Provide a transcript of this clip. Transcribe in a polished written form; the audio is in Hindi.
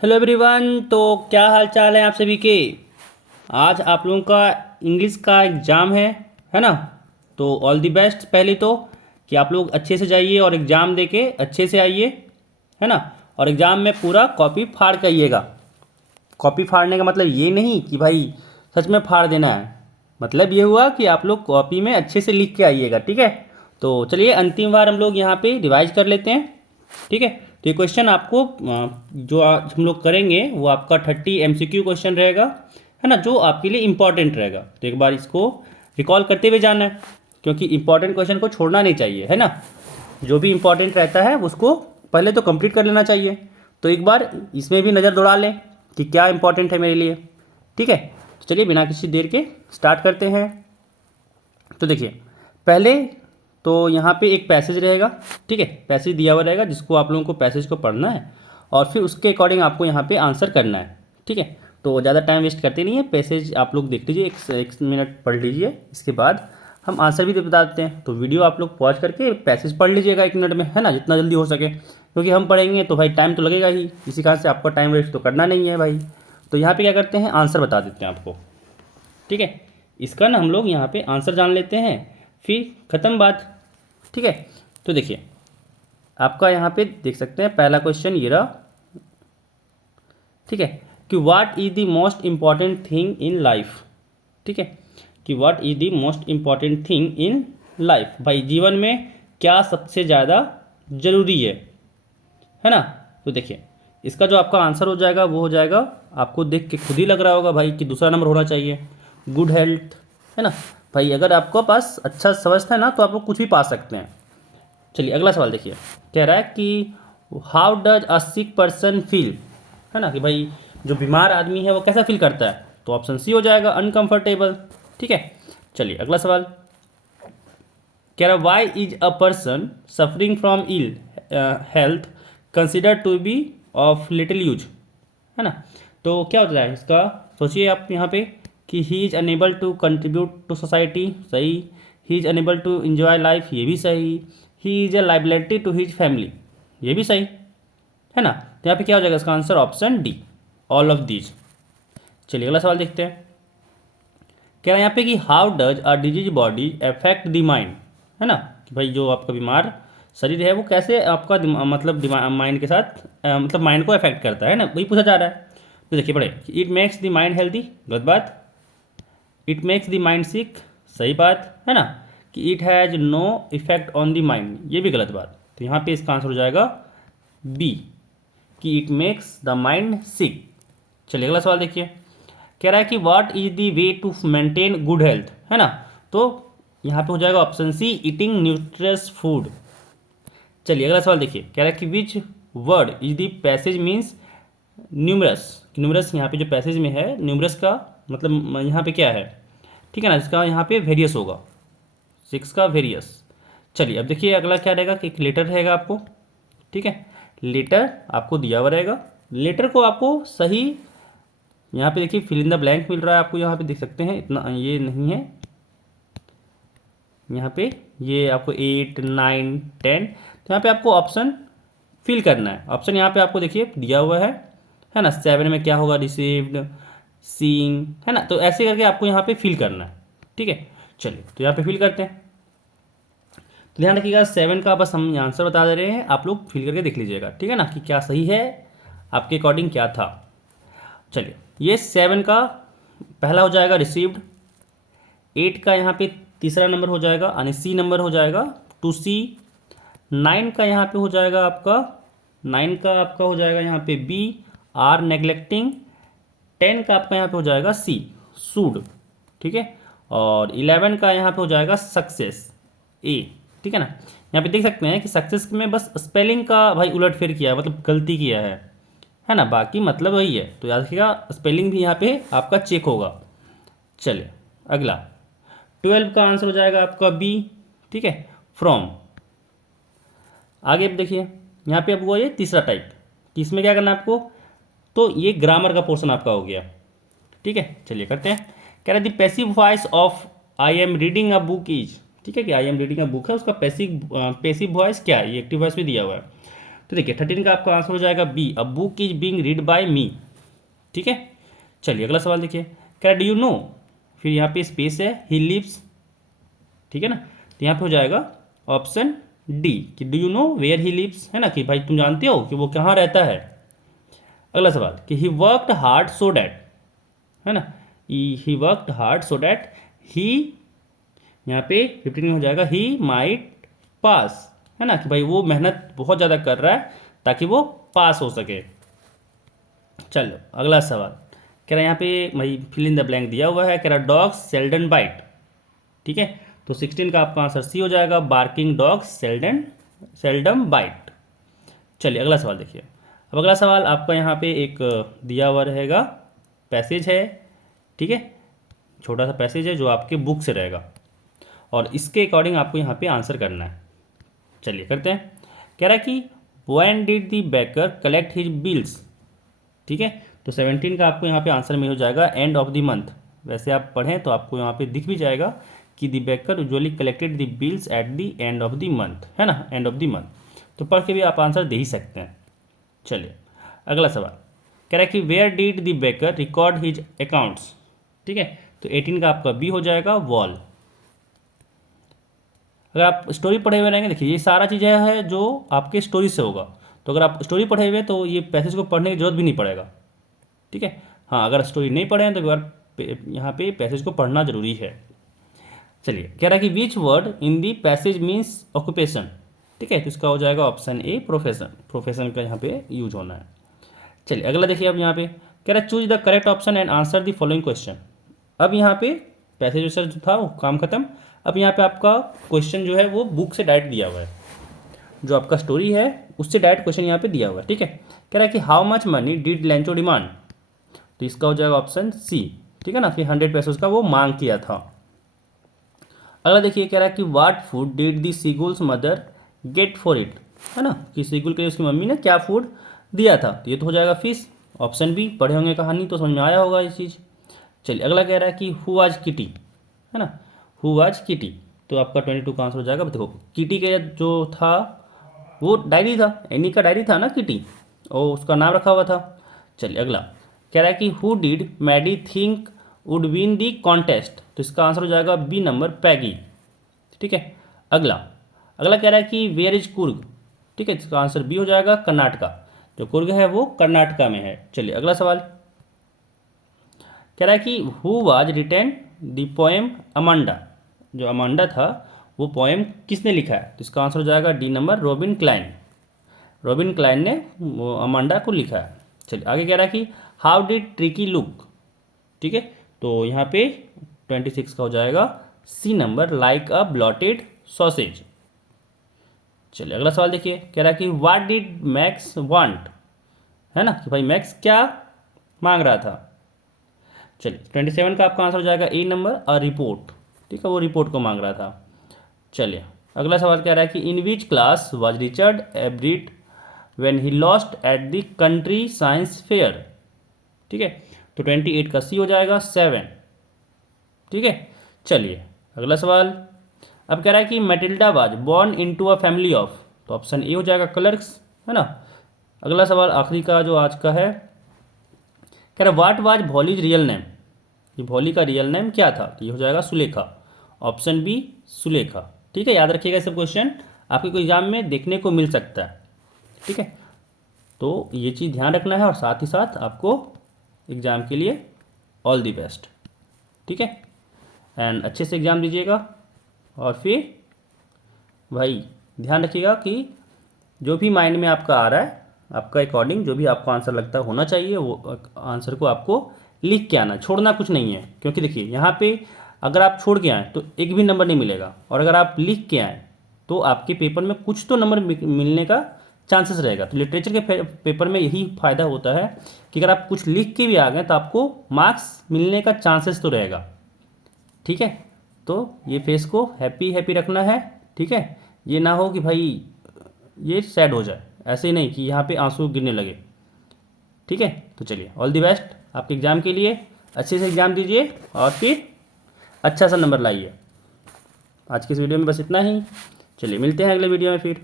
Hello everyone. तो क्या हाल चाल है आप सभी के। आज आप लोगों का इंग्लिश का एग्ज़ाम है ना। तो ऑल दी बेस्ट पहले तो कि आप लोग अच्छे से जाइए और एग्ज़ाम दे के अच्छे से आइए, है ना। और एग्ज़ाम में पूरा कॉपी फाड़ के आइएगा। कॉपी फाड़ने का मतलब ये नहीं कि भाई सच में फाड़ देना है, मतलब ये हुआ कि आप लोग कॉपी में अच्छे से लिख के आइएगा, ठीक है। तो चलिए अंतिम बार हम लोग यहाँ पे रिवाइज कर लेते हैं, ठीक है। तो ये क्वेश्चन आपको जो आज हम लोग करेंगे वो आपका 30 MCQ क्वेश्चन रहेगा, है ना, जो आपके लिए इंपॉर्टेंट रहेगा। तो एक बार इसको रिकॉल करते हुए जाना है, क्योंकि इंपॉर्टेंट क्वेश्चन को छोड़ना नहीं चाहिए, है ना। जो भी इंपॉर्टेंट रहता है उसको पहले तो कंप्लीट कर लेना चाहिए। तो एक बार इसमें भी नज़र दौड़ा लें कि क्या इंपॉर्टेंट है मेरे लिए, ठीक है। तो चलिए बिना किसी देर के स्टार्ट करते हैं। तो देखिए पहले तो यहाँ पे एक पैसेज रहेगा, ठीक है। पैसेज दिया हुआ रहेगा जिसको आप लोगों को पैसेज को पढ़ना है और फिर उसके अकॉर्डिंग आपको यहाँ पे आंसर करना है, ठीक है। तो ज़्यादा टाइम वेस्ट करते नहीं है, पैसेज आप लोग देख लीजिए, एक मिनट पढ़ लीजिए, इसके बाद हम आंसर भी बता देते हैं। तो वीडियो आप लोग पॉज करके पैसेज पढ़ लीजिएगा 1 मिनट में, है ना, जितना जल्दी हो सके, क्योंकि हम पढ़ेंगे तो भाई टाइम तो लगेगा ही, इसी कारण से आपका टाइम वेस्ट तो करना नहीं है भाई। तो यहाँ पे क्या करते हैं, आंसर बता देते हैं आपको, ठीक है। इसका ना हम लोग यहाँ पे आंसर जान लेते हैं, फिर ख़त्म बात, ठीक है। तो देखिए आपका यहाँ पे देख सकते हैं पहला क्वेश्चन ये रहा, ठीक है, कि what is the most important thing in life, ठीक है, कि what is the most important thing in life, भाई जीवन में क्या सबसे ज़्यादा ज़रूरी है ना। तो देखिए इसका जो आपका आंसर हो जाएगा वो हो जाएगा, आपको देख के खुद ही लग रहा होगा भाई कि दूसरा नंबर होना चाहिए, गुड हेल्थ, है ना। भाई अगर आपके पास अच्छा स्वास्थ्य है ना तो आप लोग कुछ भी पा सकते हैं। चलिए अगला सवाल देखिए, कह रहा है कि how does a sick person feel, है ना, कि भाई जो बीमार आदमी है वो कैसा फील करता है। तो ऑप्शन सी हो जाएगा, अनकंफर्टेबल, ठीक है। चलिए अगला सवाल कह रहा है why is a person suffering from ill health consider to be of little use, है ना। तो क्या होता है इसका, सोचिए आप यहाँ पे कि he is enable to contribute to society, सही। He is enable to enjoy life, ये भी सही। He is a liability to his family, ये भी सही, है ना। तो यहाँ पे क्या हो जाएगा इसका answer, option D, all of these. चलिए अगला सवाल देखते हैं, कह रहा है यहाँ पे कि how does a disease body affect the mind, है ना, कि भाई जो आपका बीमार शरीर है वो कैसे आपका मतलब माइंड के साथ मतलब माइंड को अफेक्ट करता है ना, वही पूछा जा रहा है। तो देखिए पढ़े, it makes the mind healthy, गलत बात। It makes the mind sick, सही बात, है ना। कि it has no effect on the mind, ये भी गलत बात। तो यहाँ पे इसका आंसर हो जाएगा बी, कि it makes the mind sick. चलिए अगला सवाल देखिए, कह रहा है कि what is the way to maintain good health, है ना। तो यहाँ पे हो जाएगा option C, eating nutritious food. चलिए अगला सवाल देखिए, कह रहा है कि which word is the passage means numerous. Numerous यहाँ पे जो पैसेज में है, न्यूमरस का मतलब यहाँ पे क्या है, ठीक है ना, इसका यहाँ पे वेरियस होगा, 6 का वेरियस। चलिए अब देखिए अगला क्या रहेगा कि एक लेटर रहेगा आपको, ठीक है। लेटर आपको दिया हुआ रहेगा, लेटर को आपको सही यहाँ पे देखिए फिल इन द ब्लैंक मिल रहा है आपको, यहाँ पे देख सकते हैं, इतना ये नहीं है यहाँ पे, ये आपको 8 9 10, तो यहाँ पे आपको ऑप्शन फिल करना है। ऑप्शन यहाँ पे आपको देखिए दिया हुआ है ना। 7 में क्या होगा, रिसीव्ड, सीइंग, है ना। तो ऐसे करके आपको यहाँ पे फिल करना है, ठीक है। चलिए तो यहाँ पे फिल करते हैं। तो ध्यान रखिएगा 7 का बस हम आंसर बता दे रहे हैं, आप लोग फिल करके देख लीजिएगा, ठीक है ना, कि क्या सही है आपके अकॉर्डिंग क्या था। चलिए ये 7 का पहला हो जाएगा रिसीव्ड, 8 का यहाँ पे तीसरा नंबर हो जाएगा यानी सी नंबर हो जाएगा, टू सी। 9 का यहाँ पे हो जाएगा आपका, 9 का आपका हो जाएगा यहाँ पे बी, आर नेग्लेक्टिंग। 10 का आपका यहाँ पे हो जाएगा सी, सूड, ठीक है। और 11 का यहाँ पे हो जाएगा सक्सेस, ए, ठीक है ना। यहाँ पे देख सकते हैं कि सक्सेस में बस स्पेलिंग का भाई उलटफेर किया है, मतलब गलती किया है ना, बाकी मतलब वही है। तो याद रखिएगा स्पेलिंग भी यहाँ पे आपका चेक होगा। चलिए अगला 12 का आंसर हो जाएगा आपका बी, ठीक है, फ्रॉम। आगे अब देखिए यहाँ पे अब हुआ ये तीसरा टाइप, कि इसमें क्या करना है आपको, तो ये ग्रामर का पोर्शन आपका हो गया, ठीक है। चलिए करते हैं, कह रहा है the passive voice of I am reading a book is, ठीक है, कि I am reading a book है, उसका पैसिव वॉइस क्या है, ये एक्टिव वॉइस भी दिया हुआ है। तो देखिए 13 का आपका आंसर हो जाएगा B, a book is being read by me. ठीक है, चलिए अगला सवाल देखिए, क्या डू यू नो, फिर यहाँ पे स्पेस है, ही लिव्स। ठीक है ना, तो यहाँ पे हो जाएगा ऑप्शन डी कि do you know where he lives, है ना, कि भाई तुम जानते हो कि वो कहाँ रहता है। अगला सवाल कि he worked hard so that, है ना, he worked hard so that he, यहाँ पे 15 में हो जाएगा ही माइट पास, है ना, कि भाई वो मेहनत बहुत ज़्यादा कर रहा है ताकि वो पास हो सके। चलो अगला सवाल कह रहा है यहाँ पे भाई फिल इन द ब्लैंक दिया हुआ है, कह रहा डॉग्स सेल्डन बाइट। ठीक है, तो 16 का आपका आंसर सी हो जाएगा, बार्किंग डॉग्स सेल्डम बाइट। चलिए अगला सवाल देखिए, अब अगला सवाल आपका यहाँ पे एक दिया हुआ रहेगा, पैसेज है। ठीक है, छोटा सा पैसेज है जो आपके बुक से रहेगा और इसके अकॉर्डिंग आपको यहाँ पे आंसर करना है। चलिए करते हैं, कह रहा है कि when did the baker collect his bills. ठीक है, तो 17 का आपको यहाँ पे आंसर में हो जाएगा एंड ऑफ द मंथ। वैसे आप पढ़ें तो आपको यहाँ पे दिख भी जाएगा कि the baker usually collected the bills at the end of the month, है ना, एंड ऑफ द मंथ, तो पढ़ के भी आप आंसर दे ही सकते हैं। चलिए अगला सवाल कह रहा है कि where did the baker record his accounts. ठीक है, तो 18 का आपका बी हो जाएगा वॉल। अगर आप स्टोरी पढ़े हुए रहेंगे, देखिए ये सारा चीज़ें है जो आपके स्टोरी से होगा, तो अगर आप स्टोरी पढ़े हुए तो ये पैसेज को पढ़ने की जरूरत भी नहीं पड़ेगा। ठीक है, हाँ अगर स्टोरी नहीं पढ़े हैं तो एक बार यहाँ पे पैसेज को पढ़ना जरूरी है। चलिए कह रहा है कि which word in the passage means occupation. ठीक है, तो इसका हो जाएगा ऑप्शन ए प्रोफेशन, प्रोफेशन का यहाँ पे यूज होना है। चलिए अगला देखिए, अब यहाँ पे कह रहा है choose the correct option and answer the following question. अब यहाँ पे पैसेज वैसेज जो था वो काम खत्म, अब यहाँ पे आपका क्वेश्चन जो है वो बुक से डायरेक्ट दिया हुआ है, जो आपका स्टोरी है उससे डायरेक्ट क्वेश्चन यहाँ पे दिया हुआ है। ठीक है, कह रहा है कि how much money did लैंचो demand, तो इसका हो जाएगा ऑप्शन सी। ठीक है ना, कि 100 पैसे का वो मांग किया था। अगला देखिए, कह रहा है कि what food did the seagulls mother get for it, है ना, कि सीगुल के लिए उसकी मम्मी ने क्या फूड दिया था, तो ये तो हो जाएगा फिश, ऑप्शन बी। पढ़े होंगे कहानी तो समझ में आया होगा ये चीज़। चलिए अगला कह रहा है कि हु वाज किटी, है ना, हु वाज किटी, तो आपका 22 का आंसर हो जाएगा। देखो किटी के जो था वो डायरी था, एनी का डायरी था ना किटी, और उसका नाम रखा हुआ था। चलिए अगला कह रहा है कि who did Maddie think would win the contest, तो इसका आंसर हो जाएगा बी नंबर पैगी। ठीक है, अगला अगला कह रहा है कि वेयर इज कुर्ग। ठीक है, इसका आंसर बी हो जाएगा कर्नाटका, जो कुर्ग है वो कर्नाटका में है। चलिए अगला सवाल कह रहा है कि who was written the poem Amanda, जो अमांडा था वो पोएम किसने लिखा है, तो इसका आंसर हो जाएगा D number Robin Kline, Robin Kline ने वो अमांडा को लिखा है। चलिए आगे कह रहा है कि हाउ डिड ट्रिकी लुक। ठीक है, तो यहाँ पे 26 का हो जाएगा C number like a bloated sausage. चलिए अगला सवाल देखिए, कह रहा है कि व्हाट डिड मैक्स वांट, है ना, कि भाई मैक्स क्या मांग रहा था। चलिए 27 का आपका आंसर हो जाएगा ए नंबर अ रिपोर्ट। ठीक है, वो रिपोर्ट को मांग रहा था। चलिए अगला सवाल कह रहा है कि in which class was Richard Abrit when he lost at the country science fair. ठीक है, तो 28 का सी हो जाएगा 7। ठीक है, चलिए अगला सवाल अब कह रहा है कि Matilda was born into a family of, तो ऑप्शन ए हो जाएगा क्लर्क्स, है ना। अगला सवाल आखिरी का जो आज का है, कह रहा what was Bholi's real name, ये भोली का रियल नेम क्या था, तो ये हो जाएगा सुलेखा, ऑप्शन बी सुलेखा। ठीक है, याद रखिएगा सब क्वेश्चन आपके को एग्जाम में देखने को मिल सकता है। ठीक है, तो ये चीज़ ध्यान रखना है और साथ ही साथ आपको एग्ज़ाम के लिए ऑल दी बेस्ट। ठीक है, एंड अच्छे से एग्ज़ाम दीजिएगा और फिर भाई ध्यान रखिएगा कि जो भी माइंड में आपका आ रहा है आपका अकॉर्डिंग जो भी आपको आंसर लगता है होना चाहिए वो आंसर को आपको लिख के आना, छोड़ना कुछ नहीं है। क्योंकि देखिए यहाँ पे अगर आप छोड़ के आएँ तो एक भी नंबर नहीं मिलेगा, और अगर आप लिख के आएँ तो आपके पेपर में कुछ तो नंबर मिलने का चांसेस रहेगा। तो लिटरेचर के पेपर में यही फ़ायदा होता है कि अगर आप कुछ लिख के भी आ गए तो आपको मार्क्स मिलने का चांसेस तो रहेगा। ठीक है, तो ये फेस को हैप्पी हैप्पी रखना है। ठीक है, ये ना हो कि भाई ये सैड हो जाए, ऐसे ही नहीं कि यहाँ पे आंसू गिरने लगे। ठीक है, तो चलिए ऑल द बेस्ट आपके एग्ज़ाम के लिए, अच्छे से एग्ज़ाम दीजिए और फिर अच्छा सा नंबर लाइए। आज की इस वीडियो में बस इतना ही, चलिए मिलते हैं अगले वीडियो में फिर।